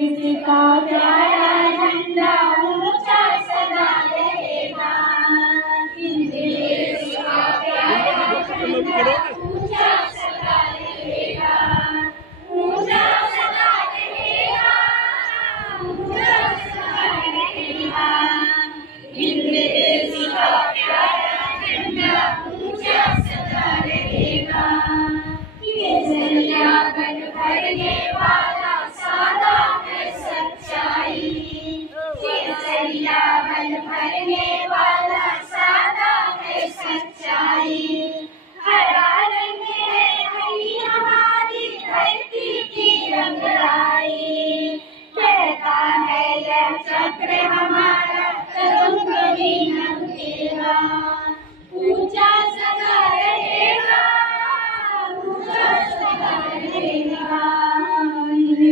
इसका प्यारा झंडा ऊंचा सदा रहेगा। देश का प्यारा झंडा ऊंचा सदा रहेगा, ऊंचा सदा रहेगा, ऊंचा सदा रहेगा। देश का प्यारा झंडा ऊंचा सदा रहेगा। केसरिया बन भरने वाला सादा है सच्चाई, केसरिया बन भरने वाला सादा है सच्चाई। हरा रंग है हरी हमारी धरती की रंगराई, कहता है यह चक्र हमारा कदम कभी न रुकेगा। ऊंचा सदा रहेगा, ऊंचा सदा रहेगा।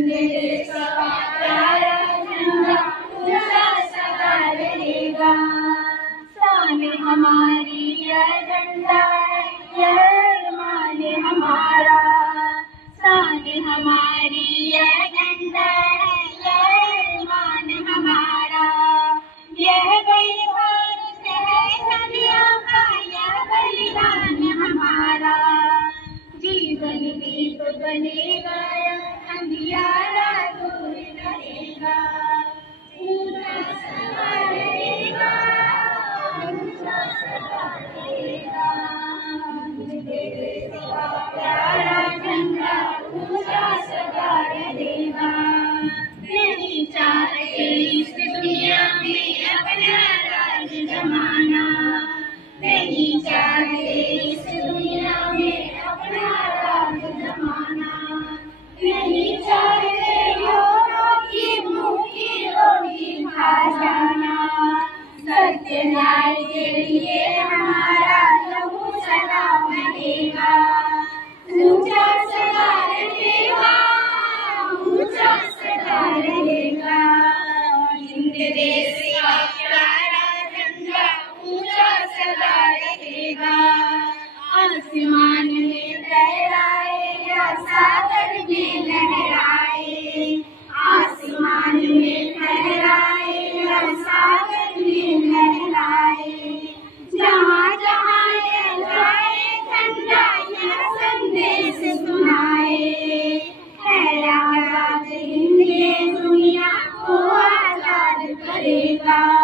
देश का प्यारा झंडा ऊंचा सदा रहेगा। शान हमारी यह झंडा है, यह अरमान हमारा। शान हमारी यह झंडा है, यह अरमान हमारा। यह भारत है नदियों का, यह बलिदान हमारा। जीवन दीप बनेगा, अंधियारा दूर रहेगा। ऊंचा सदा रहेगा, ऊंचा सदा रहेगा। देश का प्यारा झंडा ऊंचा सदा रहेगा। नहीं चाहते इस दुनिया में अपना राज जमाना, नहीं चाहते इस दुनिया में अपना राज जमाना। नहीं चाहते लोगों की मुंह की रोटी खा जाना। सत्य न्याय के लिए हमारा लहू सदा बहेगा। ऊंचा सदा रहेगा, ऊंचा सदा रहेगा। देश का प्यारा झंडा ऊंचा सदा रहेगा। आसमान में लहराए या सागर में लहराए, आसमान में लहराए या सागर में लहराए। जहाँ जहाँ ये जाए झंडा यह संदेश सुनाए, है आजाद हिंद ये दुनिया को आजाद करेगा।